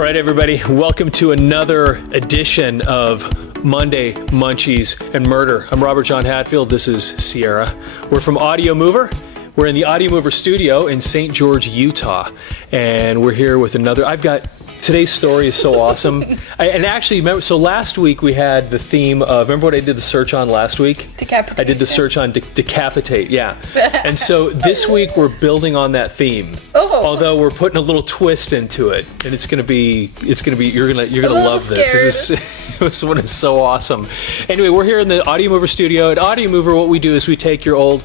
All right, everybody, welcome to another edition of Monday Munchies and Murder. I'm Robert John Hatfield. This is Sierra. We're from Audio Mover. We're in the Audio Mover studio in St. George, Utah, and we're here with another. Today's story is so awesome. And actually, remember, so last week we had the theme of, remember what I did the search on last week? Decapitation. I did the search on decapitate, yeah. And so this week we're building on that theme. Oh. Although we're putting a little twist into it, and it's gonna be, you're gonna love this. This one is so awesome. Anyway, we're here in the Audio Mover studio. At Audio Mover, what we do is we take your old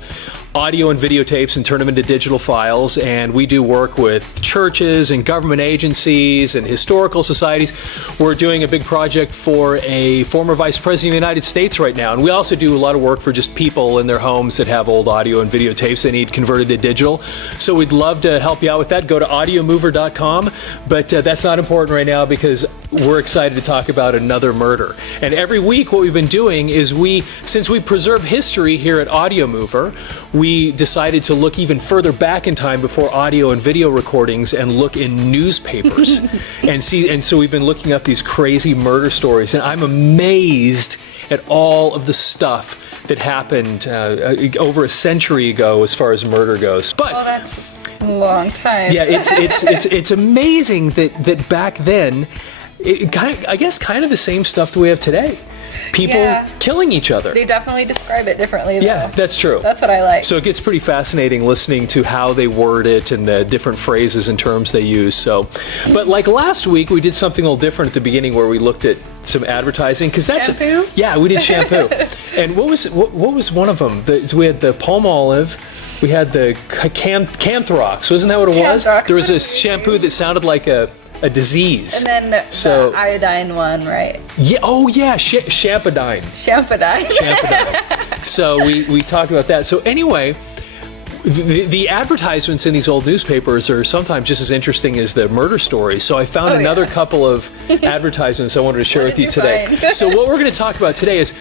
audio and videotapes and turn them into digital files, and we do work with churches and government agencies and historical societies. We're doing a big project for a former vice president of the United States right now, and we also do a lot of work for just people in their homes that have old audio and videotapes they need converted to digital. So we'd love to help you out with that. Go to audiomover.com, but that's not important right now because we're excited to talk about another murder. And every week what we've been doing is since we preserve history here at Audio Mover, we decided to look even further back in time before audio and video recordings and look in newspapers and so we've been looking up these crazy murder stories, and I'm amazed at all of the stuff that happened over a century ago as far as murder goes. But that's a long time. Yeah, it's amazing that back then, I guess kind of the same stuff that we have today. People killing each other. They definitely describe it differently, though. Yeah, that's true. That's what I like. So it gets pretty fascinating listening to how they word it and the different phrases and terms they use. But like last week, we did something a little different at the beginning where we looked at some advertising. Shampoo? Yeah, we did shampoo. And what was one of them? We had the palm olive. We had the Canthrox. Wasn't that what it was? There was a shampoo that sounded like a disease. And then the iodine one, right? Yeah. Oh, yeah. Champadine. So we talked about that. So anyway, the advertisements in these old newspapers are sometimes just as interesting as the murder stories. So I found another couple of advertisements I wanted to share with you today. So what we're going to talk about today is,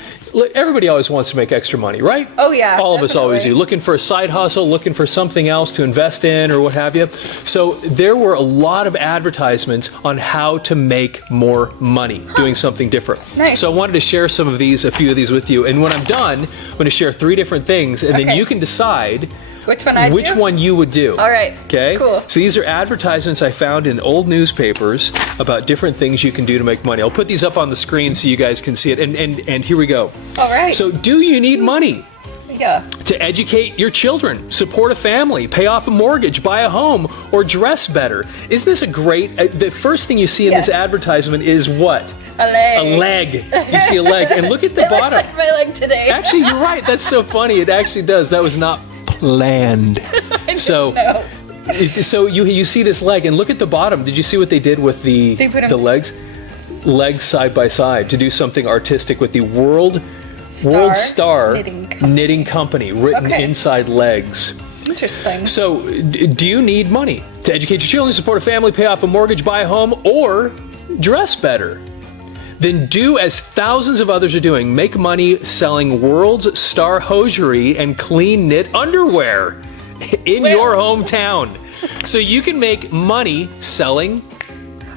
everybody always wants to make extra money, right? Oh, yeah. All of us always do. Looking for a side hustle, looking for something else to invest in or what have you. So there were a lot of advertisements on how to make more money doing something different. Nice. So I wanted to share a few of these with you. And when I'm done, I'm going to share 3 different things, and then you can decide which one you would do. All right. Okay? Cool. So these are advertisements I found in old newspapers about different things you can do to make money. I'll put these up on the screen so you guys can see it. And here we go. All right. So do you need money? Yeah. To educate your children, support a family, pay off a mortgage, buy a home, or dress better? Isn't this a great... the first thing you see in this advertisement is what? A leg. A leg. You see a leg. And look at the bottom. Looks like my leg today. Actually, you're right. That's so funny. It actually does. That was not planned. So you see this leg, and look at the bottom. Did you see what they did with the legs? Legs side by side to do something artistic with the World Star Knitting Company written inside legs. Interesting. So do you need money to educate your children, support a family, pay off a mortgage, buy a home, or dress better? Then do as thousands of others are doing. Make money selling World's Star hosiery and clean knit underwear in your hometown. So you can make money selling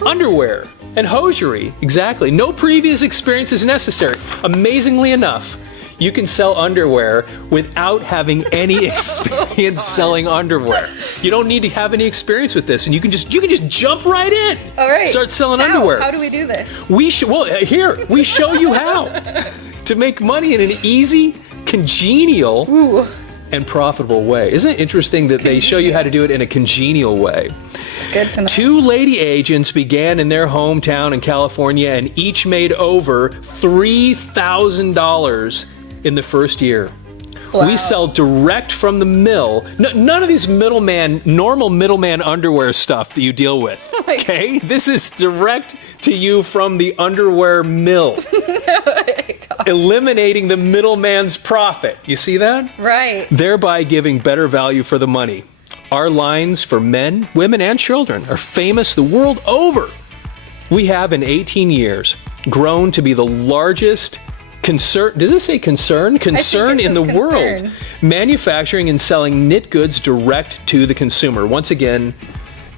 underwear and hosiery. Exactly. No previous experience is necessary. Amazingly enough, you can sell underwear without having any experience selling underwear. You don't need to have any experience with this, and you can just jump right in. All right. Start selling underwear. How do we do this? We show you how to make money in an easy, congenial, and profitable way. Isn't it interesting that they show you how to do it in a congenial way? It's good to know. 2 lady agents began in their hometown in California and each made over $3,000 in the first year. Wow. We sell direct from the mill. None of these normal middleman underwear stuff that you deal with. Okay? This is direct to you from the underwear mill. Eliminating the middleman's profit. You see that? Right. Thereby giving better value for the money. Our lines for men, women, and children are famous the world over. We have in 18 years grown to be the largest concern, does it say concern? Concern in the world. Manufacturing and selling knit goods direct to the consumer. Once again,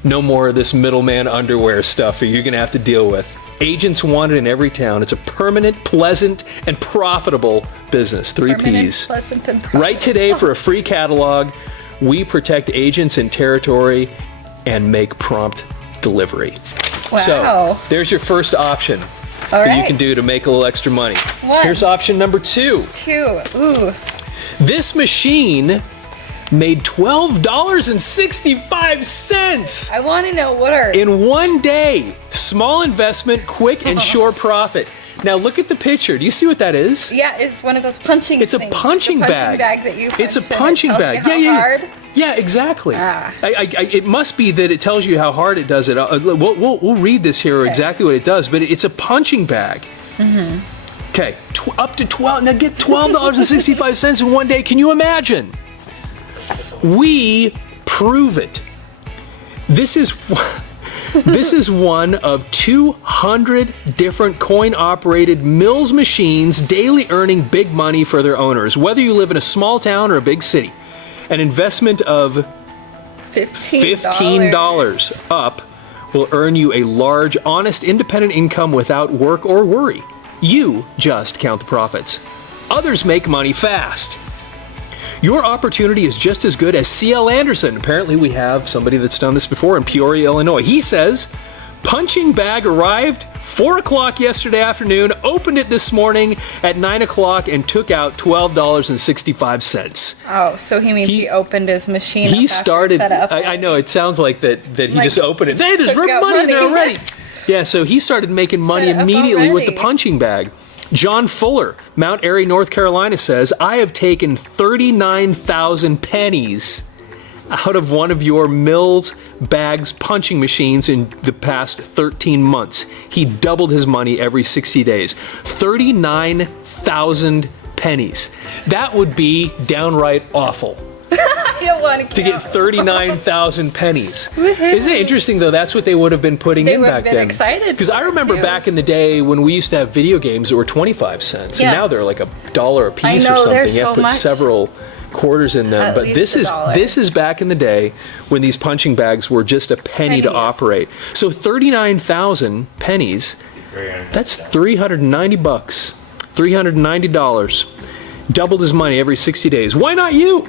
No more of this middleman underwear stuff that you're going to have to deal with. Agents want it in every town. It's a permanent, pleasant, and profitable business. Three Ps. Pleasant, and profitable. Right today for a free catalog. We protect agents in territory and make prompt delivery. Wow. So there's your first option that you can do to make a little extra money. Here's option number 2. 2. Ooh. This machine made $12.65 I want to know what are. in one day. Small investment, quick and sure profit. Now look at the picture. Do you see what that is? Yeah, it's one of those punching It's a things. punching The bag. that you punch It's a and it punching tells bag. you how hard. Yeah, exactly. Ah. It must be that it tells you how hard it does it. We'll read this here exactly what it does, but it's a punching bag. Okay, up to 12. Now get $12.65 in one day. Can you imagine? We prove it. This is one of 200 different coin-operated Mills machines daily earning big money for their owners, whether you live in a small town or a big city. An investment of $15 up will earn you a large, honest, independent income without work or worry. You just count the profits. Others make money fast. Your opportunity is just as good as C.L. Anderson. Apparently we have somebody that's done this before in Peoria, Illinois. He says, punching bag arrived 4 o'clock yesterday afternoon, opened it this morning at 9 o'clock, and took out $12.65. Oh, so he means he opened his machine. He up after started, set it up. I know, it sounds like that he Like, just opened it. Hey, there's took out money in there money. already. Yeah, so he started making money Set it up immediately with the already. punching bag. John Fuller, Mount Airy, North Carolina says, I have taken 39,000 pennies out of one of your Mills bags punching machines in the past 13 months. He doubled his money every 60 days. 39,000 pennies. That would be downright awful. I don't want To get 39,000 pennies. Isn't it interesting, though? That's what they would have been putting They in would back have been then. excited Because for I it, remember too. back in the day when we used to have video games that were 25 cents, Yeah. and now they're like $1 a piece know, or something. they're You have so to put much. several quarters in them. At But least this is $1. this is back in the day when these punching bags were just a penny to Pennies. operate. So 39,000 pennies. That's $390. $390. Doubled his money every 60 days. Why not you?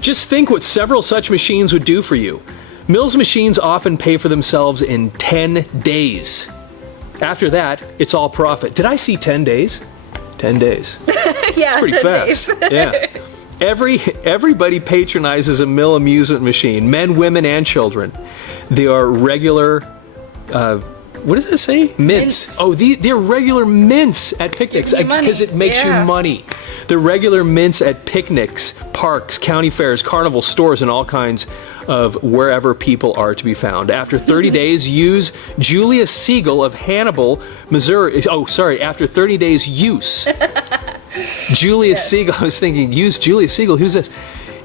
Just think what several such machines would do for you. Mills machines often pay for themselves in 10 days. After that, it's all profit. Did I see 10 days? 10 days. Yeah, Pretty 10 fast. days. Yeah. Everybody patronizes a Mill amusement machine, men, women, and children. They are regular, what does it say? Mints. Oh, they're regular mints at picnics Give you money. because it makes you Yeah. money. They're regular mints at picnics, parks, county fairs, carnival stores, and all kinds of wherever people are to be found. After 30 days, use Julia Siegel of Hannibal, Missouri. Oh, sorry, after 30 days use. Julia Siegel, I was thinking, use Julia Siegel, who's this?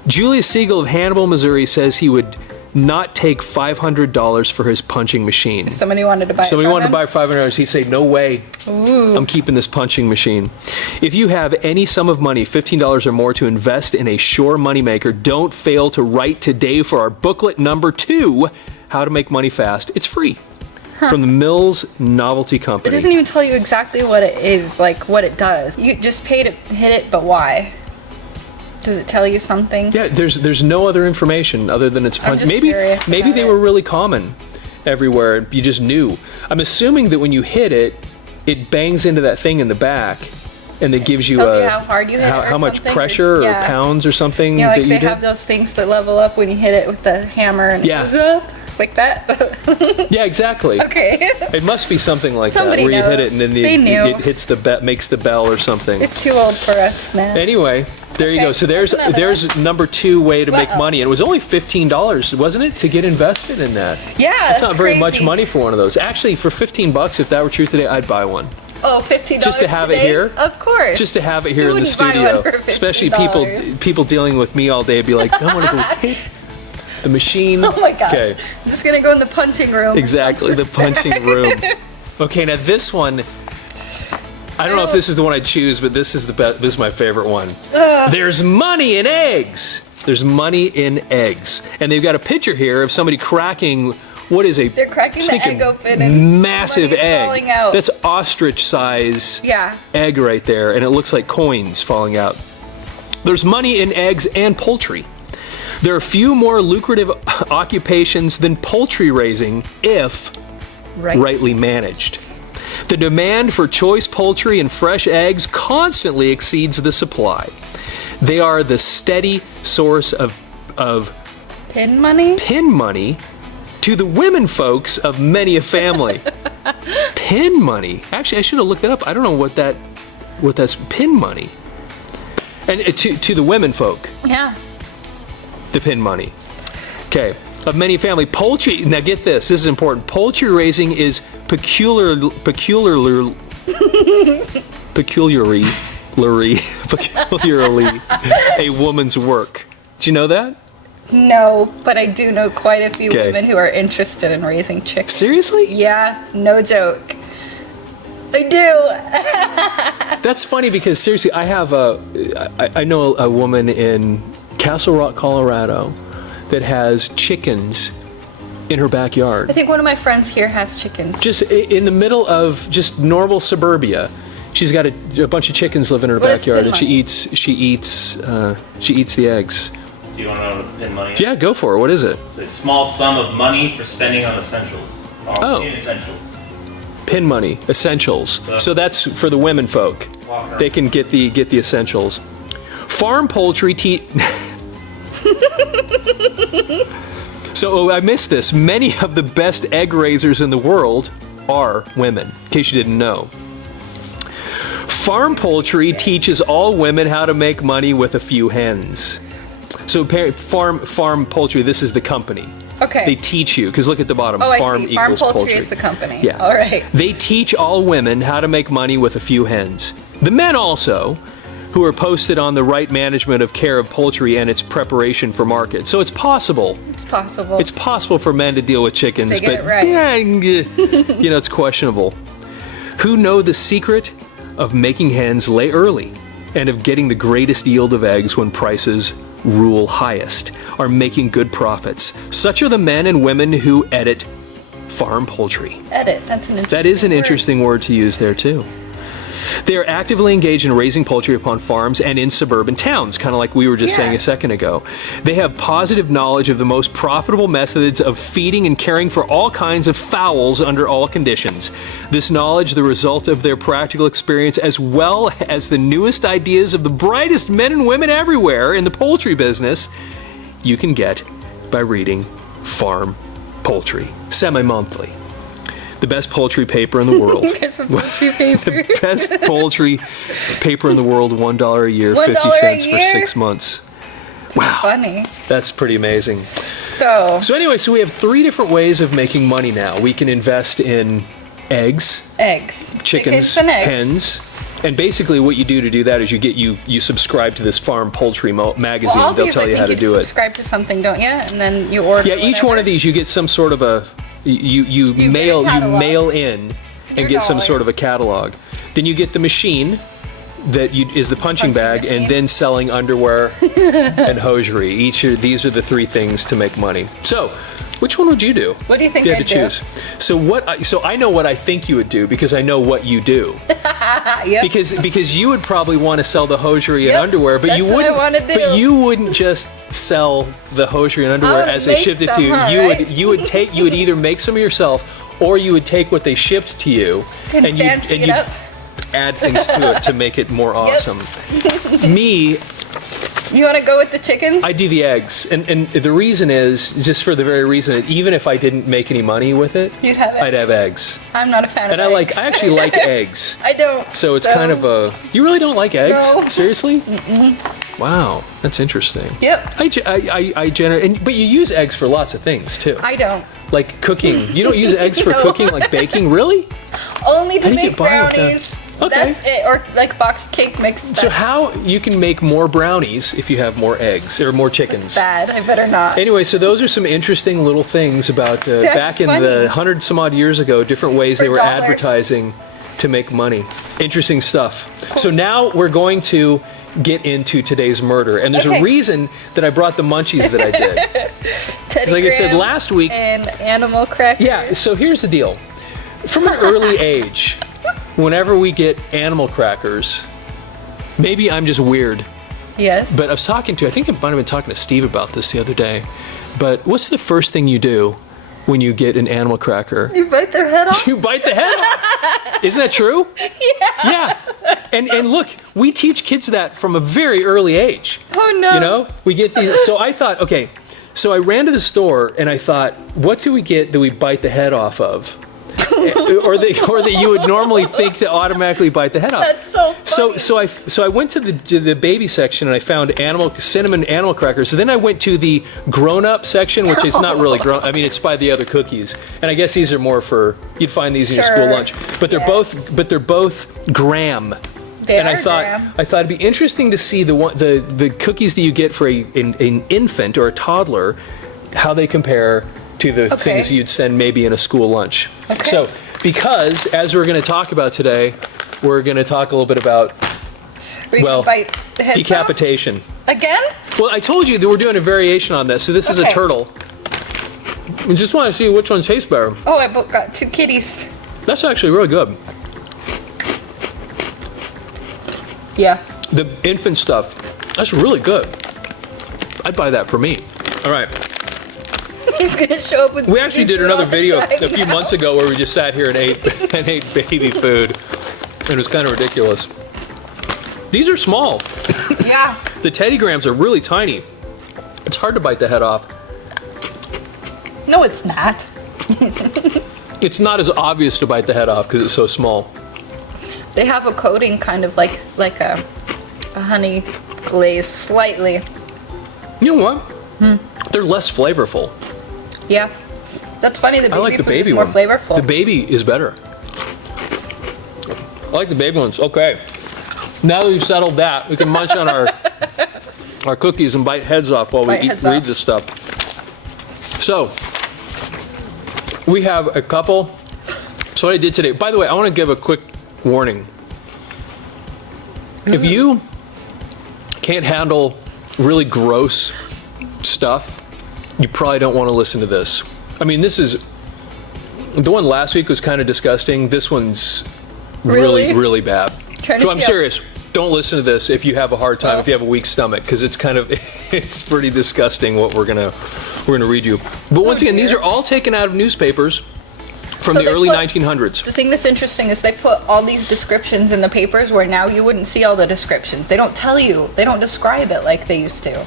Julia Siegel of Hannibal, Missouri says he would not take $500 for his punching machine. If somebody wanted to buy Somebody it from wanted to him. buy $500, he'd say, no way. I'm keeping this punching machine. If you have any sum of money, $15 or more, to invest in a sure moneymaker, don't fail to write today for our booklet number 2, How to Make Money Fast. It's free. From the Mills Novelty It Company. doesn't even tell you exactly what it is, like what it does. You just pay to hit it, but why? Does it tell you something? Yeah, there's no other information other than it's punch. just Maybe curious maybe about they it. were really common everywhere. You just knew. I'm assuming that when you hit it, it bangs into that thing in the back, and it gives you Tells a you how hard you hit it or how much something, or- pressure or yeah. pounds or something You know, that like you they did. have those things that level up when you hit it with the hammer and Yeah. it goes up like that. Yeah, exactly. Okay. It must be something like Somebody that, where you hit it knows. and then They knew. it hits makes the bell or something. It's too old for us now. Anyway, there you Okay, go. So there's that's another there's number 2 way to make Wow. money, and it was only $15, wasn't it, to get invested in that? Yeah, That's not very crazy. much money for one of those. Actually, for $15, if that were true today, I'd buy one. Oh, $15 Just to have it today? here? Of course. Just to have it here Who in the wouldn't buy studio. one for Especially $15? people dealing with me all day be like, I want to go hit the machine. Oh my gosh. Okay, I'm just gonna go in the punching room. exactly, the punching room. Okay, now this one, I don't know if this is the one I choose, but this is the best. This is my favorite one. There's money in eggs. There's money in eggs. And they've got a picture here of somebody cracking, what is a They're cracking the stinking egg open and massive money's egg. falling out. That's ostrich size egg right there, and it looks like coins falling out. There's money in eggs and poultry. There are few more lucrative occupations than poultry raising if rightly managed. The demand for choice poultry and fresh eggs constantly exceeds the supply. They are the steady source of pin money to the women folks of many a family. Pin money. Actually, I should have looked it up. I don't know what that's pin money. And to the women folk. Yeah. The pin money. Okay. Of many family. Poultry, now get this is important. Poultry raising is peculiarly a woman's work. Do you know that? No, but I do know quite a few women who are interested in raising chickens. Seriously? Yeah, no joke. I do. That's funny because seriously, I know a woman in Castle Rock, Colorado, that has chickens in her backyard. I think one of my friends here has chickens. Just in the middle of just normal suburbia, she's got a bunch of chickens living in her backyard, and she eats the eggs. Do you want to know what the pin money is? Yeah, go for it. What is it? It's a small sum of money for spending on essentials. Essentials. Pin money, essentials. So that's for the women folk. They can get the essentials. Farm poultry So I missed this. Many of the best egg raisers in the world are women, in case you didn't know. Farm poultry teaches all women how to make money with a few hens. So farm poultry, this is the company. Okay. They teach you, because look at the bottom. Oh, farm I see. equals Farm poultry is the company. Yeah. All right. They teach all women how to make money with a few hens. The men also, who are posted on the right management of care of poultry and its preparation for market. So it's possible. It's possible. It's possible for men to deal with chickens, they get but it right. it's questionable. Who know the secret of making hens lay early and of getting the greatest yield of eggs when prices rule highest, are making good profits. Such are the men and women who edit farm poultry. Edit, that's an interesting That is an word. interesting word to use there too. They are actively engaged in raising poultry upon farms and in suburban towns, kind of like we were just saying a second ago. They have positive knowledge of the most profitable methods of feeding and caring for all kinds of fowls under all conditions. This knowledge, the result of their practical experience, as well as the newest ideas of the brightest men and women everywhere in the poultry business, you can get by reading Farm Poultry, semi-monthly. The best poultry paper in the world. Get some poultry paper. The best poultry paper in the world, $1 a year, $1 50 cents a for year? 6 months. Wow. Funny. That's pretty amazing. So Anyway, we have 3 different ways of making money now. We can invest in eggs, chickens, and eggs. hens. And basically what you do to do that is you subscribe to this farm poultry magazine. Well, all They'll these, tell you how to do it. Subscribe to something, don't you? And then you order. Yeah, each one of these you get some sort of a you mail in and get some sort of a catalog. Then you get the machine that is the punching bag, machine. and then selling underwear and hosiery. These are the 3 things to make money. So, which one would you do? What do you think if you had I'd to choose? So I know what I think you would do because I know what you do. Yep. Because you would probably want to sell the hosiery and underwear, but that's you what wouldn't. I wanna do. But you wouldn't just sell the hosiery and underwear would as they make shipped it to some, you. huh, right? You would either make some yourself, or you would take what they shipped to you And fancy it you'd up. add things to it to make it more awesome. Me, You want to go with the chickens? I do the eggs, and the reason is just for the very reason that even if I didn't make any money with it, You'd have I'd eggs. have eggs. I'm not a fan And of eggs. I actually like eggs. I don't. So it's kind of a. You really don't like eggs? No. Seriously? Wow, that's interesting. Yep. I generate, but you use eggs for lots of things too. I don't. Like cooking. You don't use eggs for No. cooking, like baking? Really? Only to How do you make get by with that? brownies. Okay. That's it. Or like boxed cake mix. So how you can make more brownies if you have more eggs or more chickens? It's bad. I better not. Anyway, so those are some interesting little things about back in funny. the 100 some odd years ago, different ways For they were dollars. advertising to make money. Interesting stuff. Cool. So now we're going to get into today's murder. And there's a reason that I brought the munchies that I did. Teddy Like I said Grahams last week. and animal crackers. Yeah, so here's the deal. From an early age, whenever we get animal crackers, maybe I'm just weird, Yes. but I think I might have been talking to Steve about this the other day, but what's the first thing you do when you get an animal cracker? You bite their head off? You bite the head off. Isn't that true? Yeah. And look, we teach kids that from a very early age. Oh, no. You know, we get these. So I thought, okay, so I ran to the store and I thought, what do we get that we bite the head off of? or that you would normally think to automatically bite the head off. That's so funny. So I went to the baby section and I found cinnamon animal crackers. So then I went to the grown-up section, which is not really grown. I mean, it's by the other cookies. And I guess these are more for, you'd find these in your school lunch. But they're both graham. And I thought it'd be interesting to see the cookies that you get for an infant or a toddler, how they compare to the things you'd send maybe in a school lunch. Okay. So, because as we're going to talk about today, we're going to talk a little bit about, bite the head decapitation. off? Again? Well, I told you that we're doing a variation on this. So this is a turtle. We just want to see which one tastes better. Oh, I got 2 kitties. That's actually really good. Yeah. The infant stuff, that's really good. I'd buy that for me. All right. He's gonna show up with. We actually did another video a few months ago where we just sat here and ate baby food, and it was kind of ridiculous. These are small. Yeah. The Teddy Grahams are really tiny. It's hard to bite the head off. No, it's not. It's not as obvious to bite the head off because it's so small. They have a coating kind of like a honey glaze, slightly. You know what? They're less flavorful. Yeah. That's funny. The baby I like the food baby is more one. flavorful. The baby is better. I like the baby ones. Okay. Now that we've settled that, we can munch on our cookies and bite heads off while we read this stuff. So, we have a couple. So what I did today, by the way, I want to give a quick warning. If you can't handle really gross stuff, you probably don't want to listen to this. I mean, the one last week was kind of disgusting. This one's really, really bad. So I'm serious. Don't listen to this if you have a hard time, if you have a weak stomach, because it's it's pretty disgusting what we're gonna read you. But once again, these are all taken out of newspapers from the early 1900s. The thing that's interesting is they put all these descriptions in the papers where now you wouldn't see all the descriptions. They don't tell you. They don't describe it like they used to.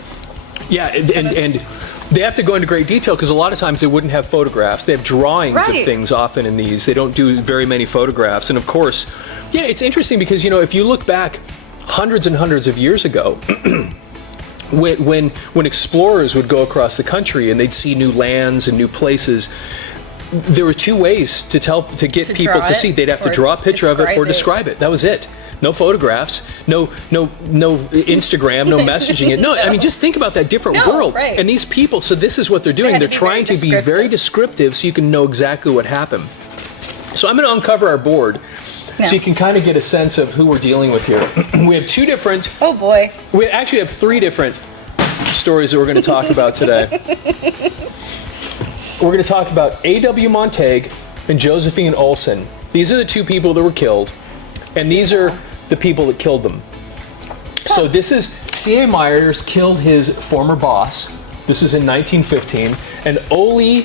Yeah, and they have to go into great detail because a lot of times they wouldn't have photographs. They have drawings of things often in these. They don't do very many photographs. And of course, yeah, it's interesting because, if you look back hundreds and hundreds of years ago, when explorers would go across the country and they'd see new lands and new places, there were 2 ways to get people to see. They'd have to draw a picture of it or describe it. That was it. No photographs, no Instagram, no messaging it. No, I mean, just think about that different world. Right. And these people, so this is what they're doing. They're trying to be very descriptive so you can know exactly what happened. So I'm going to uncover our board so you can kind of get a sense of who we're dealing with here. We have 2 different... Oh, boy. We actually have 3 different stories that we're going to talk about today. We're going to talk about A.W. Montague and Josephine Olsen. These are the 2 people that were killed, and these are the people that killed them. So this is C.A. Myers killed his former boss. This is in 1915, and Ole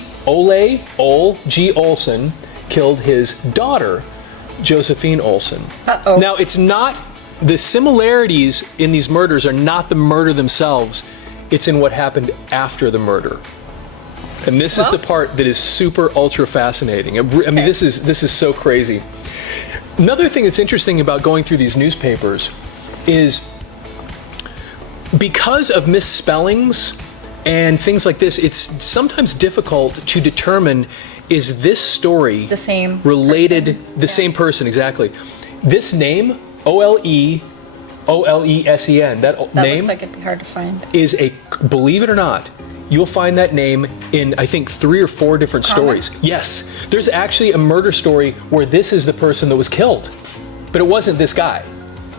G. Olsen killed his daughter, Josephine Olsen. Uh-oh. Now, it's not, the similarities in these murders are not the murder themselves, it's in what happened after the murder. And this is the part that is super ultra fascinating. I mean, this is so crazy. Another thing that's interesting about going through these newspapers is because of misspellings and things like this, it's sometimes difficult to determine, is this story the same related, person? The same person, exactly. This name, Olesen, that name looks like it'd be hard to find. is believe it or not, you'll find that name in, I think, 3 or 4 different stories. Yes, there's actually a murder story where this is the person that was killed, but it wasn't this guy.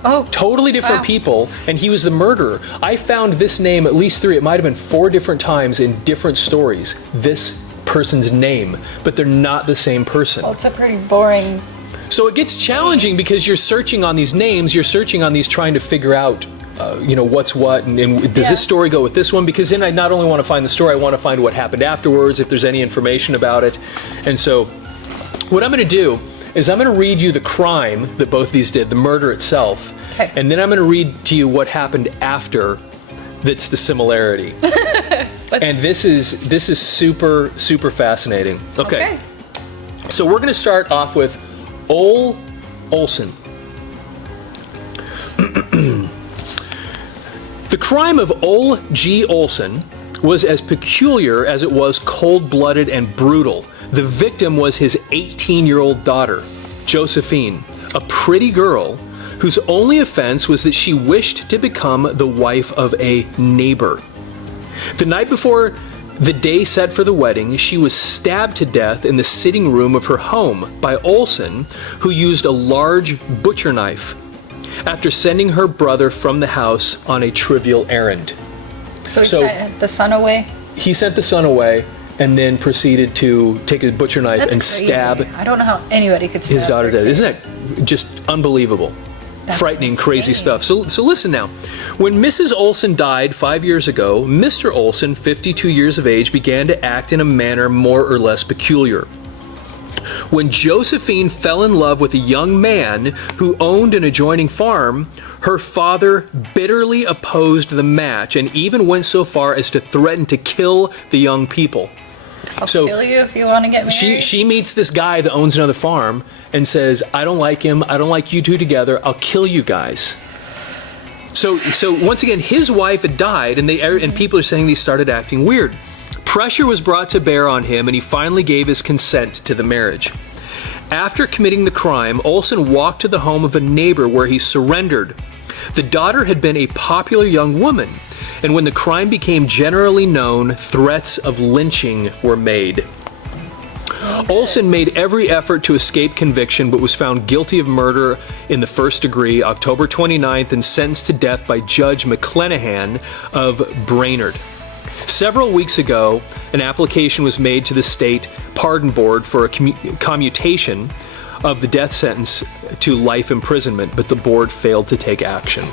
Oh. Totally different Wow. people, and he was the murderer. I found this name at least 3, it might have been 4 different times in different stories, this person's name, but they're not the same person. Well, it's a pretty boring. So it gets challenging because you're searching on these names, you're searching on these trying to figure out, what's what, and does this story go with this one? Because then I not only want to find the story, I want to find what happened afterwards, if there's any information about it. And so what I'm going to do is I'm going to read you the crime that both these did, the murder itself, Okay. and then I'm going to read to you what happened after that's the similarity. And this is super, super fascinating. Okay. So we're going to start off with Ole Olson. The crime of Ole G. Olson was as peculiar as it was cold-blooded and brutal. The victim was his 18-year-old daughter, Josephine, a pretty girl whose only offense was that she wished to become the wife of a neighbor. The night before the day set for the wedding, she was stabbed to death in the sitting room of her home by Olson, who used a large butcher knife after sending her brother from the house on a trivial errand. So he sent the son away? He sent the son away and then proceeded to take a butcher knife and crazy. stab I don't know how anybody could stab his daughter their dead. kid. Isn't that just unbelievable? That's Frightening, crazy insane. stuff. So listen now. When Mrs. Olson died 5 years ago, Mr. Olson, 52 years of age, began to act in a manner more or less peculiar. When Josephine fell in love with a young man who owned an adjoining farm, her father bitterly opposed the match and even went so far as to threaten to kill the young people. I'll kill you if you want to get married. She meets this guy that owns another farm and says, I don't like him, I don't like you two together, I'll kill you guys. So once again, his wife had died, and people are saying they started acting weird. Pressure was brought to bear on him, and he finally gave his consent to the marriage. After committing the crime, Olson walked to the home of a neighbor where he surrendered. The daughter had been a popular young woman, and when the crime became generally known, threats of lynching were made. Olson made every effort to escape conviction, but was found guilty of murder in the first degree October 29th and sentenced to death by Judge McClenahan of Brainerd. Several weeks ago, an application was made to the state pardon board for a commutation of the death sentence to life imprisonment, but the board failed to take action.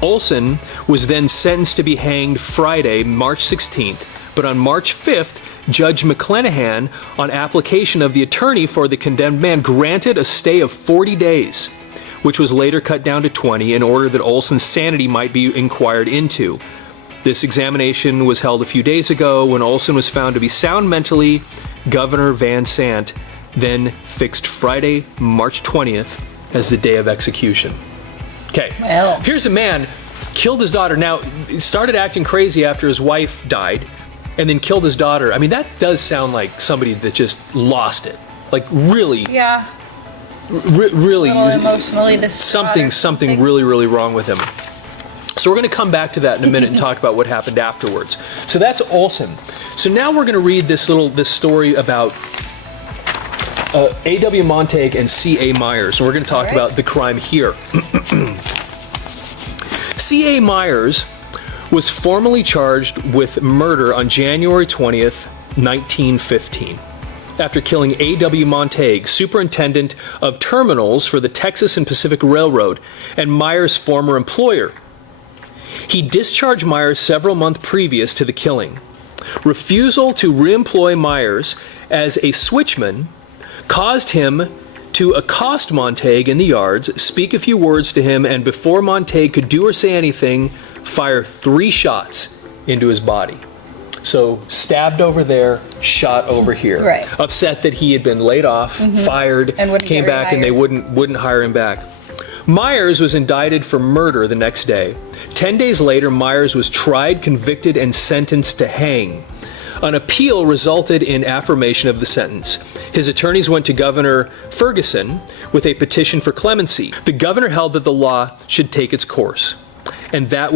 Olson was then sentenced to be hanged Friday, March 16th, but on March 5th, Judge McClenahan, on application of the attorney for the condemned man, granted a stay of 40 days, which was later cut down to 20 in order that Olson's sanity might be inquired into. This examination was held a few days ago when Olson was found to be sound mentally. Governor Van Sant then fixed Friday, March 20th as the day of execution. Okay, Well. here's a man, killed his daughter. Now, he started acting crazy after his wife died, and then killed his daughter. I mean, that does sound like somebody that just lost it. Like, really, Yeah. really, A little emotionally distraught or something really, really wrong with him. So we're going to come back to that in a minute and talk about what happened afterwards. So that's Olson. So now we're going to read this story about A.W. Montague and C.A. Myers, and we're going to talk about the crime here. C.A. Myers was formally charged with murder on January 20th, 1915. After killing A.W. Montague, superintendent of terminals for the Texas and Pacific Railroad, and Myers' former employer. He discharged Myers several months previous to the killing. Refusal to reemploy Myers as a switchman caused him to accost Montague in the yards, speak a few words to him, and before Montague could do or say anything, fire 3 shots into his body. So stabbed over there, shot over here. Right. Upset that he had been laid off, fired, And wouldn't came get back, and they rehired. wouldn't hire him back. Myers was indicted for murder the next day. 10 days later, Myers was tried, convicted, and sentenced to hang. An appeal resulted in affirmation of the sentence. His attorneys went to Governor Ferguson with a petition for clemency. The governor held that the law should take its course, and that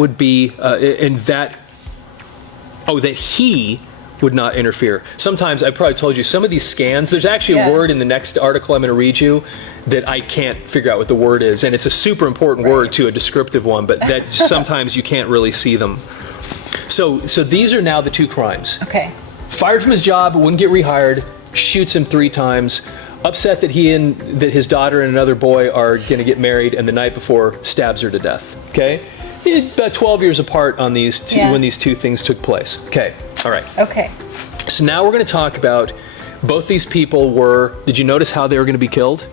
he would not interfere. Sometimes, I probably told you, some of these scans, there's actually a Yeah. word in the next article I'm going to read you that I can't figure out what the word is. And it's a super important word to a descriptive one, but that sometimes you can't really see them. So these are now the 2 crimes. Okay. Fired from his job, wouldn't get rehired, shoots him 3 times, upset that that his daughter and another boy are going to get married, and the night before stabs her to death. Okay? About 12 years apart on these two, when these 2 things took place. Okay. All right. Okay. So now we're going to talk about both these people were, did you notice how they were going to be killed?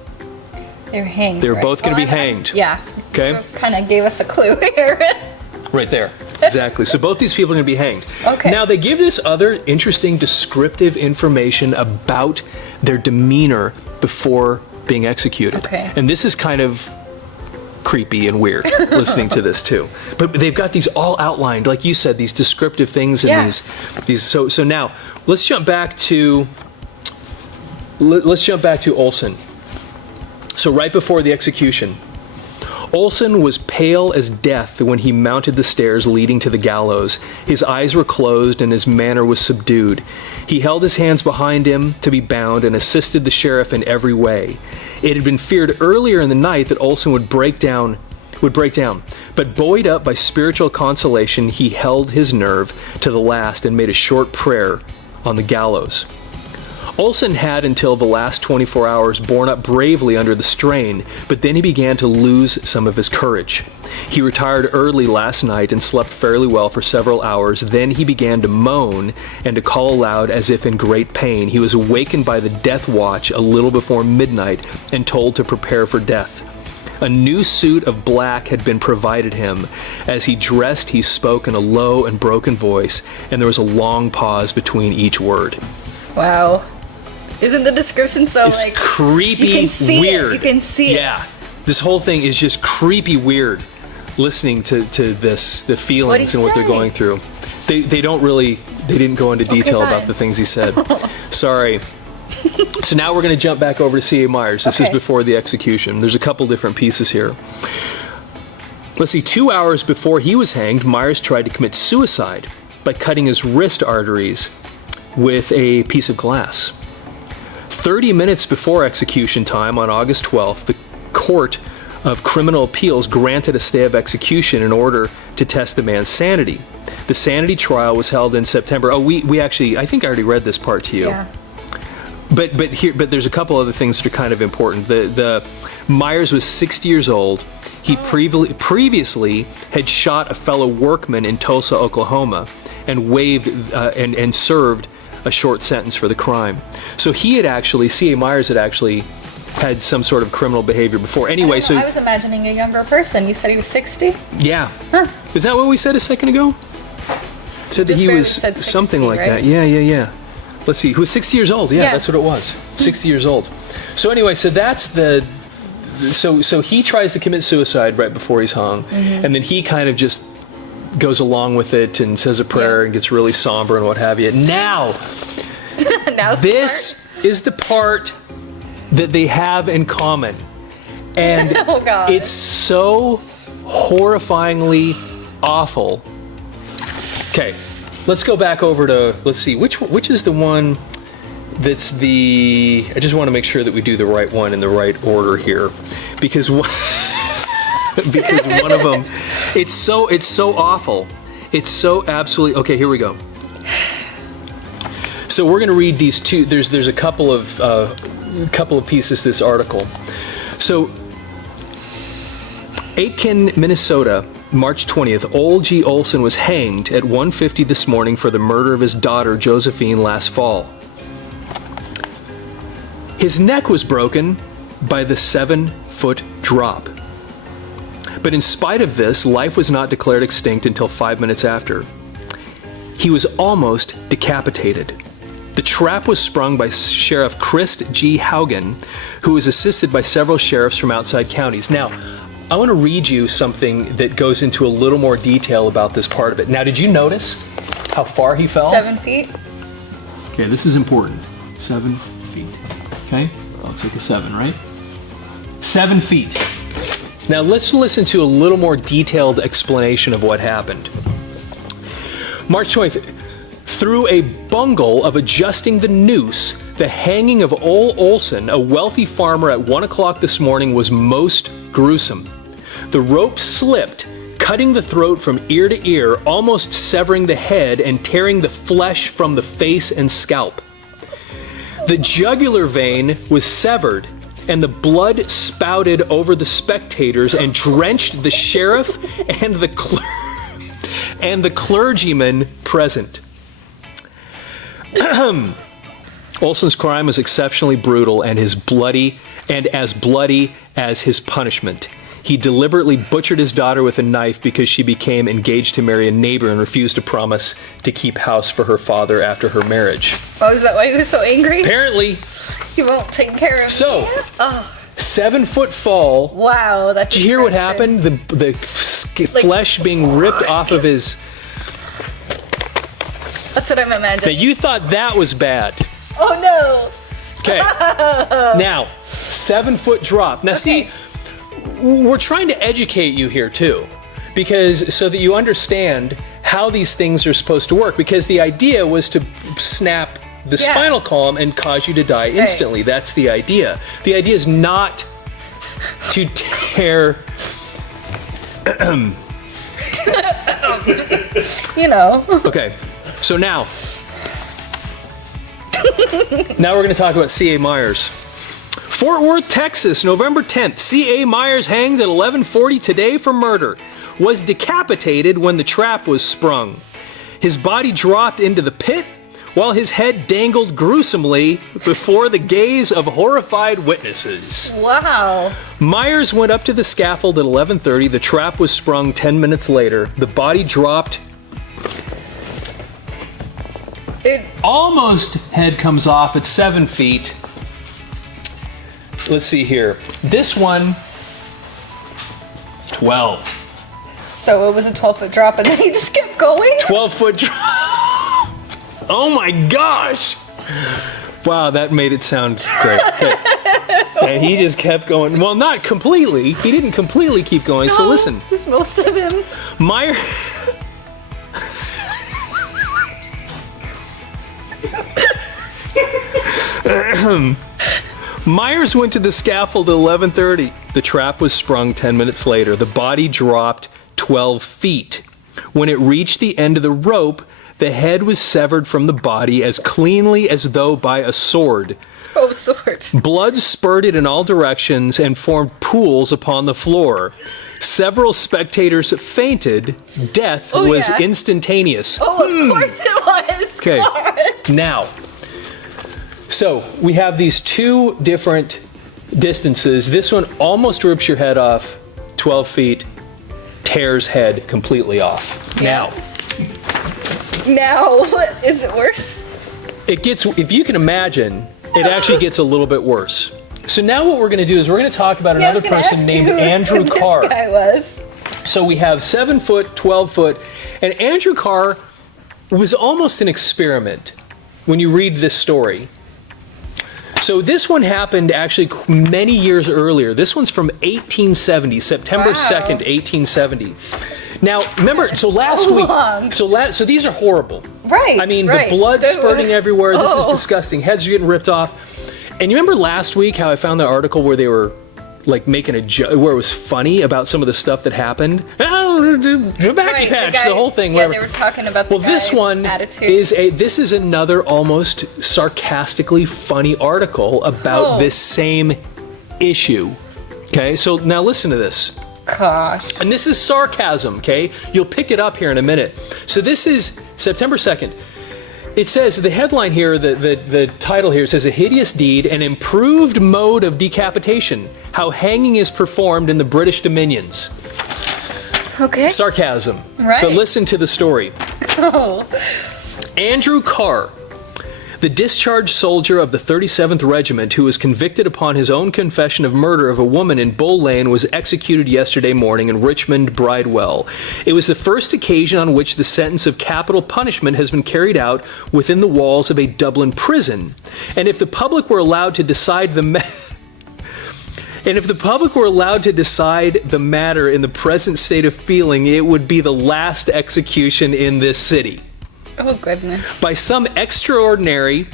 They were hanged. They were both going to be hanged. Yeah. Okay. Kind of gave us a clue here. Right there. Exactly. So both these people are going to be hanged. Okay. Now they give this other interesting descriptive information about their demeanor before being executed. Okay. And this is kind of creepy and weird listening to this too. But they've got these all outlined, like you said, these descriptive things and these so now let's jump back to Olson. So right before the execution, Olson was pale as death when he mounted the stairs leading to the gallows. His eyes were closed and his manner was subdued. He held his hands behind him to be bound and assisted the sheriff in every way. It had been feared earlier in the night that Olson would break down, but buoyed up by spiritual consolation, he held his nerve to the last and made a short prayer on the gallows. Olson had until the last 24 hours borne up bravely under the strain, but then he began to lose some of his courage. He retired early last night and slept fairly well for several hours. Then he began to moan and to call aloud as if in great pain. He was awakened by the death watch a little before midnight and told to prepare for death. A new suit of black had been provided him. As he dressed, he spoke in a low and broken voice, and there was a long pause between each word. Wow. Isn't the description so It's like creepy, you can see weird. It. You can see it. Yeah, this whole thing is just creepy, weird. Listening to this, the feelings and what they're going through. They didn't go into detail about the things he said. Sorry. So now we're going to jump back over to C.A. Myers. This is before the execution. There's a couple different pieces here. Let's see. 2 hours before he was hanged, Myers tried to commit suicide by cutting his wrist arteries with a piece of glass. 30 minutes before execution time on August 12th, the Court of Criminal Appeals granted a stay of execution in order to test the man's sanity. The sanity trial was held in September. Oh, we actually, I think I already read this part to you. Yeah. But there's a couple other things that are kind of important. The Myers was 60 years old. He previously had shot a fellow workman in Tulsa, Oklahoma, and and served a short sentence for the crime. So he had actually, C.A. Myers had some sort of criminal behavior before. Anyway, I was imagining a younger person. You said he was 60? Yeah. Huh. Is that what we said a second ago? Said that he was said 60, something like right? that. Yeah. Let's see. He was 60 years old. Yeah, that's what it was. 60 years old. So anyway, so that's so he tries to commit suicide right before he's hung, and then he kind of just goes along with it and says a prayer and gets really somber and what have you. Now, this is the part that they have in common. And Oh, God. it's so horrifyingly awful. Okay, let's go back over to, let's see, which is the one that's the, I just want to make sure that we do the right one in the right order here. Because because one of them, it's so awful. It's so absolutely, okay, here we go. So we're going to read these two. There's a couple of pieces to this article. So, Aitkin, Minnesota, March 20th. Ole G. Olson was hanged at 1:50 this morning for the murder of his daughter Josephine last fall. His neck was broken by the 7-foot drop. But in spite of this, life was not declared extinct until 5 minutes after. He was almost decapitated. The trap was sprung by Sheriff Chris G. Haugen, who was assisted by several sheriffs from outside counties. Now, I want to read you something that goes into a little more detail about this part of it. Now, did you notice how far he fell? 7 feet. Okay, this is important. 7 feet. Okay? Looks like a 7, right? 7 feet. Now, let's listen to a little more detailed explanation of what happened. March 20th. Through a bungle of adjusting the noose, the hanging of Ole Olson, a wealthy farmer, at 1 o'clock this morning was most gruesome. The rope slipped, cutting the throat from ear to ear, almost severing the head and tearing the flesh from the face and scalp. The jugular vein was severed, and the blood spouted over the spectators and drenched the sheriff and the clergyman present. Olson's crime was exceptionally brutal and as bloody as his punishment. He deliberately butchered his daughter with a knife because she became engaged to marry a neighbor and refused to promise to keep house for her father after her marriage. Oh, is that why he was so angry? Apparently. He won't take care of So, me. Oh. 7-foot fall. Wow, that's. Did you hear what happened? The flesh being ripped off of his. That's what I'm imagining. Now you thought that was bad. Oh no. Okay. Now, 7-foot drop. Now see, we're trying to educate you here too, because so that you understand how these things are supposed to work. Because the idea was to snap the spinal column and cause you to die instantly. Right. That's the idea. The idea is not to tear. You know. Okay, so now we're going to talk about C.A. Myers. Fort Worth, Texas, November 10th. C.A. Myers hanged at 11:40 today for murder. Was decapitated when the trap was sprung. His body dropped into the pit while his head dangled gruesomely before the gaze of horrified witnesses. Wow. Myers went up to the scaffold at 11:30. The trap was sprung 10 minutes later. The body dropped. Almost head comes off at 7 feet. Let's see here. This one, 12. So it was a 12-foot drop and then he just kept going? 12-foot drop. Oh my gosh. Wow, that made it sound great. Okay. And he just kept going. Well, not completely. He didn't completely keep going. No, so listen. It's most of him. Myers went to the scaffold at 11:30. The trap was sprung 10 minutes later. The body dropped 12 feet. When it reached the end of the rope, the head was severed from the body as cleanly as though by a sword. Oh, sword. Blood spurted in all directions and formed pools upon the floor. Several spectators fainted. Death was instantaneous. Oh, of course it was. Okay. Now, so we have these two different distances. This one almost rips your head off, 12 feet, tears head completely off. Yeah. Now, is it worse? It gets, if you can imagine, it actually gets a little bit worse. So now what we're going to do is we're going to talk about another person named Andrew Carr. This guy was. So we have 7 foot, 12 foot, and Andrew Carr was almost an experiment when you read this story. So this one happened actually many years earlier. This one's from 1870, September 2nd, 1870. Now, remember, so last week, so these are horrible. Right. I mean, the blood spurting everywhere. This is disgusting. Heads are getting ripped off. And you remember last week how I found the article where they were like making a joke, where it was funny about some of the stuff that happened? Tobacco patch, the whole thing. Yeah, they were talking about the this one attitude. This is another almost sarcastically funny article about this same issue. Okay, so now listen to this. Gosh. And this is sarcasm, okay? You'll pick it up here in a minute. So this is September 2nd. It says, the headline here, the title here says, A Hideous Deed, an Improved Mode of Decapitation, How Hanging is Performed in the British Dominions. Okay. Sarcasm. Right. But listen to the story. Oh. Andrew Carr, the discharged soldier of the 37th Regiment who was convicted upon his own confession of murder of a woman in Bull Lane, was executed yesterday morning in Richmond, Bridewell. It was the first occasion on which the sentence of capital punishment has been carried out within the walls of a Dublin prison. And if the public were allowed to decide the matter in the present state of feeling, it would be the last execution in this city. Oh, goodness. By some extraordinary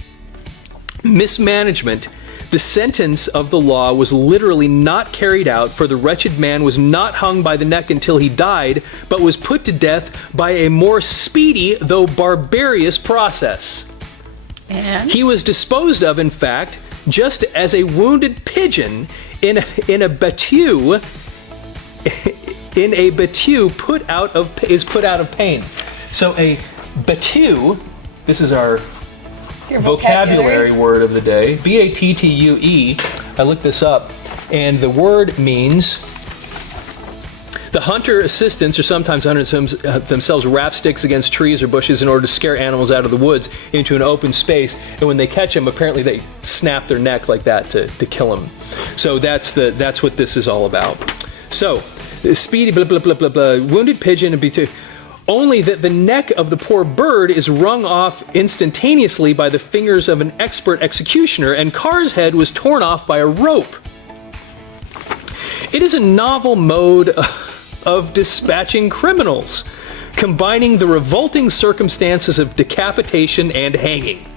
mismanagement, the sentence of the law was literally not carried out, for the wretched man was not hung by the neck until he died, but was put to death by a more speedy, though barbarous process. And? He was disposed of, in fact, just as a wounded pigeon in a battue is put out of pain. So a battue, this is our Your vocabulary word of the day, B-A-T-T-U-E. I looked this up, and the word means the hunter assistants, or sometimes hunters themselves, wrap sticks against trees or bushes in order to scare animals out of the woods into an open space, and when they catch them, apparently they snap their neck like that to kill them. So that's what this is all about. So, speedy blah blah blah blah blah, wounded pigeon and B2. Only that the neck of the poor bird is wrung off instantaneously by the fingers of an expert executioner, and Carr's head was torn off by a rope. It is a novel mode of dispatching criminals, combining the revolting circumstances of decapitation and hanging.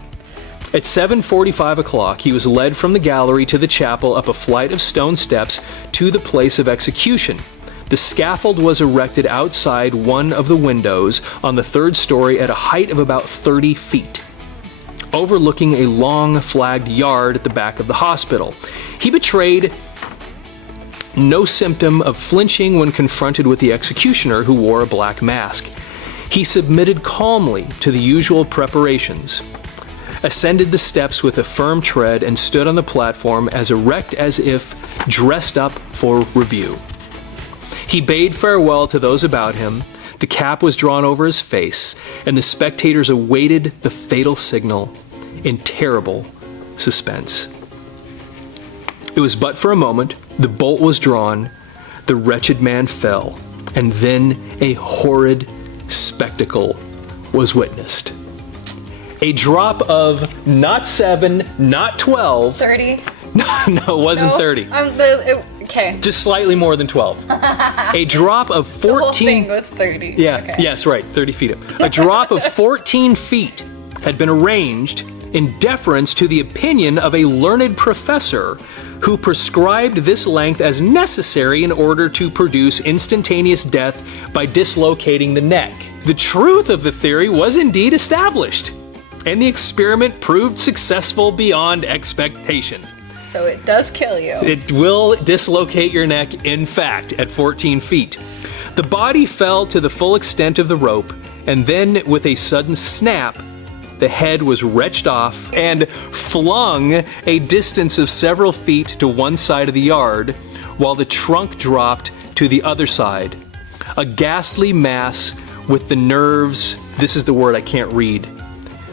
At 7:45 o'clock, he was led from the gallery to the chapel up a flight of stone steps to the place of execution. The scaffold was erected outside one of the windows on the third story at a height of about 30 feet, overlooking a long flagged yard at the back of the hospital. He betrayed no symptom of flinching when confronted with the executioner, who wore a black mask. He submitted calmly to the usual preparations, ascended the steps with a firm tread, and stood on the platform as erect as if dressed up for review. He bade farewell to those about him, the cap was drawn over his face, and the spectators awaited the fatal signal in terrible suspense. It was but for a moment, the bolt was drawn, the wretched man fell, and then a horrid spectacle was witnessed. A drop of not 7, not 12. 30? No, it wasn't 30. Okay. Just slightly more than 12. A drop of 14. The whole thing was 30. Yeah, okay. yes, right, 30 feet up. A drop of 14 feet had been arranged in deference to the opinion of a learned professor who prescribed this length as necessary in order to produce instantaneous death by dislocating the neck. The truth of the theory was indeed established, and the experiment proved successful beyond expectation. So it does kill you. It will dislocate your neck, in fact, at 14 feet. The body fell to the full extent of the rope, and then with a sudden snap, the head was wrenched off and flung a distance of several feet to one side of the yard, while the trunk dropped to the other side. A ghastly mass with the nerves, this is the word I can't read,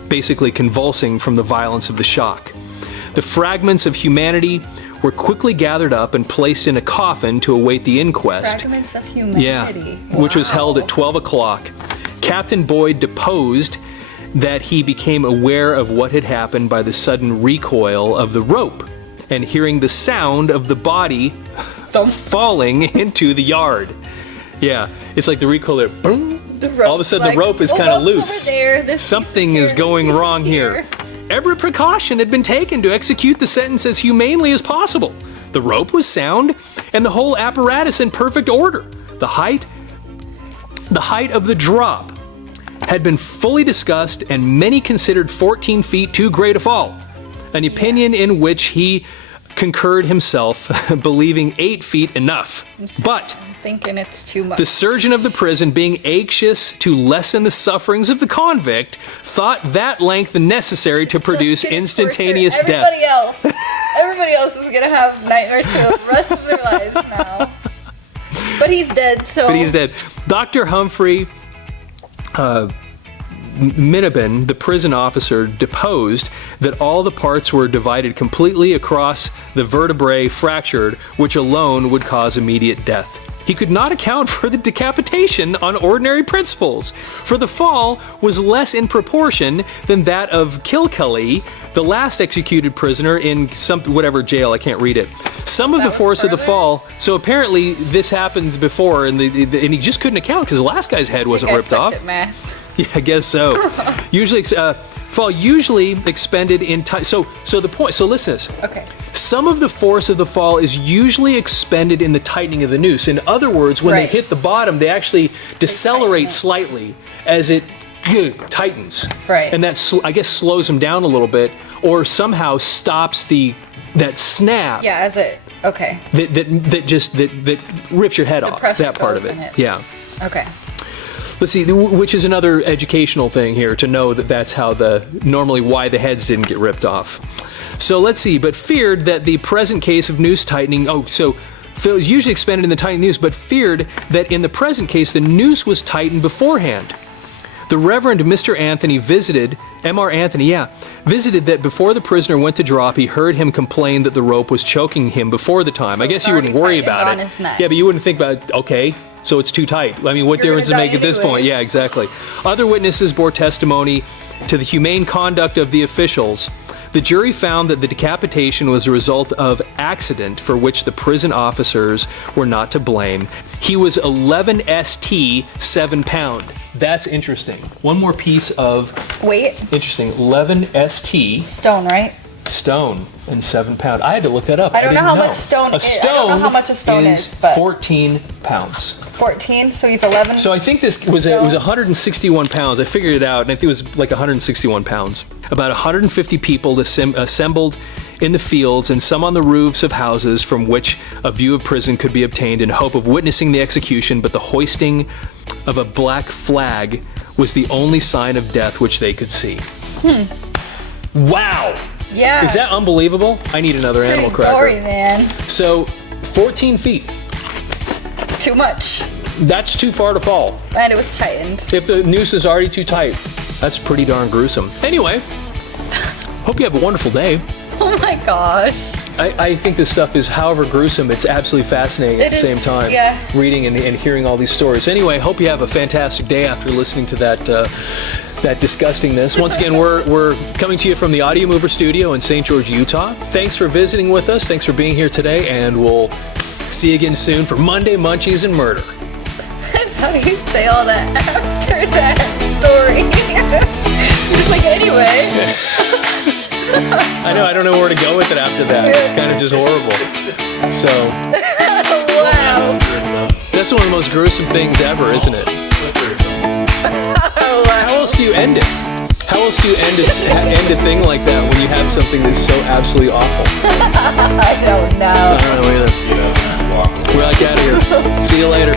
basically convulsing from the violence of the shock. The fragments of humanity were quickly gathered up and placed in a coffin to await the inquest. Fragments of humanity. Yeah, which was held at 12 o'clock. Captain Boyd deposed that he became aware of what had happened by the sudden recoil of the rope and hearing the sound of the body falling into the yard. Yeah, it's like the recoil there. Boom. All of a sudden, the rope is kind of loose. Something is going wrong here. Every precaution had been taken to execute the sentence as humanely as possible. The rope was sound, and the whole apparatus in perfect order. The height of the drop had been fully discussed, and many considered 14 feet too great a fall, an opinion in which he concurred himself, believing 8 feet enough. But I'm thinking it's too much. The surgeon of the prison, being anxious to lessen the sufferings of the convict, thought that length necessary to produce instantaneous death. Everybody else is gonna have nightmares for the rest of their lives now. But he's dead, so. But he's dead. Dr. Humphrey Minabin, the prison officer, deposed that all the parts were divided completely across the vertebrae fractured, which alone would cause immediate death. He could not account for the decapitation on ordinary principles, for the fall was less in proportion than that of Kilkelly, the last executed prisoner in some whatever jail, I can't read it. Some of the force of the fall, so apparently this happened before, and he just couldn't account because the last guy's head wasn't ripped off. Math. Yeah, I guess so. Usually, fall usually expended in so the point. So listen to this. Okay. Some of the force of the fall is usually expended in the tightening of the noose. In other words, when they Right. hit the bottom, they actually decelerate it. slightly as it tightens. Right. And that I guess slows them down a little bit, or somehow stops that snap. Yeah, as it. Okay. That rips your head off. pressure That part goes of in it. it. Yeah. Okay. Let's see, which is another educational thing here to know that that's how normally why the heads didn't get ripped off. So let's see, but feared that the present case of noose tightening, Phil is usually expended in the tightening noose, but feared that in the present case the noose was tightened beforehand. The Reverend Mr. Anthony visited that before the prisoner went to drop, he heard him complain that the rope was choking him before the time. So I guess it's you wouldn't already worry tightened about on it. his neck. Yeah, but you wouldn't think about, okay, so it's too tight. I mean, what You're difference does it gonna make die at this anyway. point? Yeah, exactly. Other witnesses bore testimony to the humane conduct of the officials. The jury found that the decapitation was a result of accident for which the prison officers were not to blame. He was 11 st, 7 pound. That's interesting. One more piece of Weight. interesting. 11 st, Stone, right? stone, and 7 pound. I had to look that up. I don't know didn't how much stone a is. stone I don't know how much a stone is, but 14 pounds. 14. So he's 11. So I think this was it was 161 pounds. I figured it out, and I think it was like 161 pounds. About 150 people assembled in the fields and some on the roofs of houses from which a view of prison could be obtained in hope of witnessing the execution, but the hoisting of a black flag was the only sign of death which they could see. Wow! Yeah. Is that unbelievable? I need another animal Pretty cracker. gory, man. So, 14 feet. Too much. That's too far to fall. And it was tightened. If the noose is already too tight, that's pretty darn gruesome. Anyway, hope you have a wonderful day. Oh my gosh. I think this stuff is, however gruesome, it's absolutely fascinating at It the is, same time. yeah. Reading and hearing all these stories. Anyway, hope you have a fantastic day after listening to that disgustingness. Once again, we're coming to you from the Audio Mover Studio in St. George, Utah. Thanks for visiting with us. Thanks for being here today, and we'll see you again soon for Monday Munchies and Murder. How do you say all that after that story? Just like, anyway. I know, I don't know where to go with it after that. It's kind of just horrible. So, Wow. that's one of the most gruesome things ever, isn't it? Oh, wow. How else do you end it? How else do you end a thing like that when you have something that's so absolutely awful? I don't know. I don't know either. We're like out of here. See you later.